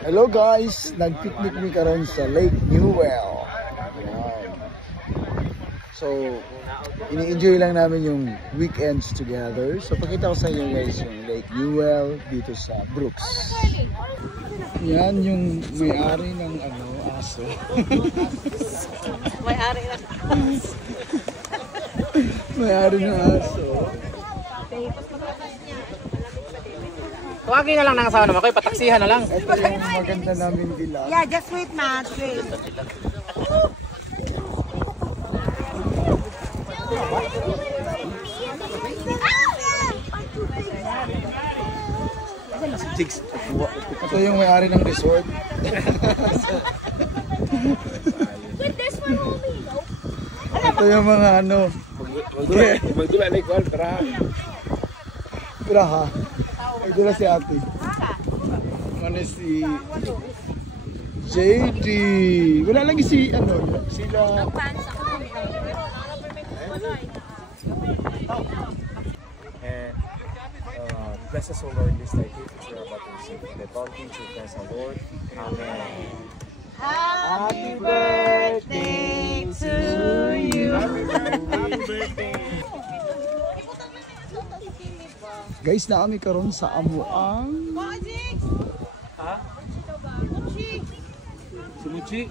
Hello guys, nag-picnic mi karon sa Lake Newell. Ayan. So, ini-enjoy lang namin yung weekends together. So, pakita ko sa inyo guys yung Lake Newell dito sa Brooks. Yan yung may-ari ng aso. May-ari ng aso. May-ari ng aso. Tuwagin na lang ng asawa naman ko, pataksihan na lang. Ito yung maganda namin villa. Yeah, just wait, Matt. Wait. Ito yung may-ari ng resort. Ito yung mga Magdula na ikaw, tara. Graha. Magdula si ate. Ano si JD. Wala lagi si sila. And bless us, O Lord, this thy gift which we are about to receive. The bounty to bless our Lord. Amen. Happy birthday to you. Happy birthday. Guys, na kami karon sa amuang. Ha? Si Muchi?